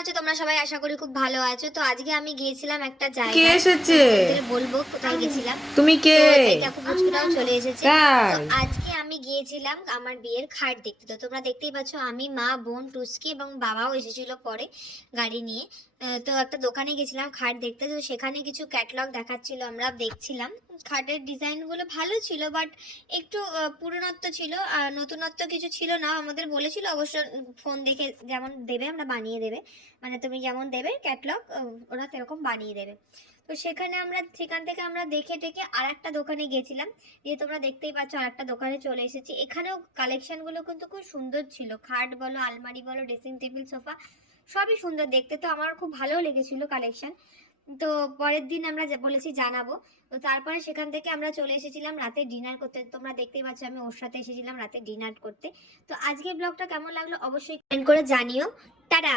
আছো তোমরা সবাই? আশা করি খুব ভালো আছো। তো আজকে আমি গিয়েছিলাম একটা কে জায়গায়, এসেছে? তোমাদের বলবো কোথায় গেছিলাম। তুমি কে? তো এই দেখো পুচকুটাও চলে এসেছে। তো তাই? আজকে আমি গিয়েছিলাম আমার বিয়ের খাট দেখতে। তো তোমরা দেখতেই পাচ্ছ আমি, মা, বোন, টুস্কি এবং বাবাও এসেছিল পরে গাড়ি নিয়ে। তো একটা দোকানে গেছিলাম খাট দেখতে। তো সেখানে কিছু ক্যাটালগ দেখাচ্ছিল, আমরা দেখছিলাম। খাটের ডিজাইনগুলো ভালো ছিল, বাট একটু পুরনত্ব ছিল, আর নতুনত্ব কিছু ছিল না। আমাদের বলেছিল অবশ্য ফোন দেখে যেমন দেবে আমরা বানিয়ে দেবে, মানে তুমি যেমন দেবে ক্যাটলগ ওরা সেরকম বানিয়ে দেবে। তো সেখান থেকে আমরা দেখে টেকে আর একটা দোকানে গেছিলাম। দিয়ে তোমরা দেখতেই পাচ্ছ আর একটা দোকানে চলে এসেছি। এখানেও কালেকশনগুলো কিন্তু খুব সুন্দর ছিল, খাট বলো, আলমারি বলো, ড্রেসিং টেবিল, সোফা, সবই সুন্দর দেখতে। তো আমার খুব ভালো লেগেছিল কালেকশন। তো পরের দিন আমরা বলেছি জানাবো। তো তারপরে সেখান থেকে আমরা চলে এসেছিলাম রাতে ডিনার করতে। তোমরা দেখতেই পাচ্ছ আমি ওর সাথে এসেছিলাম রাতে ডিনার করতে। তো আজকের ব্লগটা কেমন লাগলো অবশ্যই কমেন্ট করে জানিও। টাটা।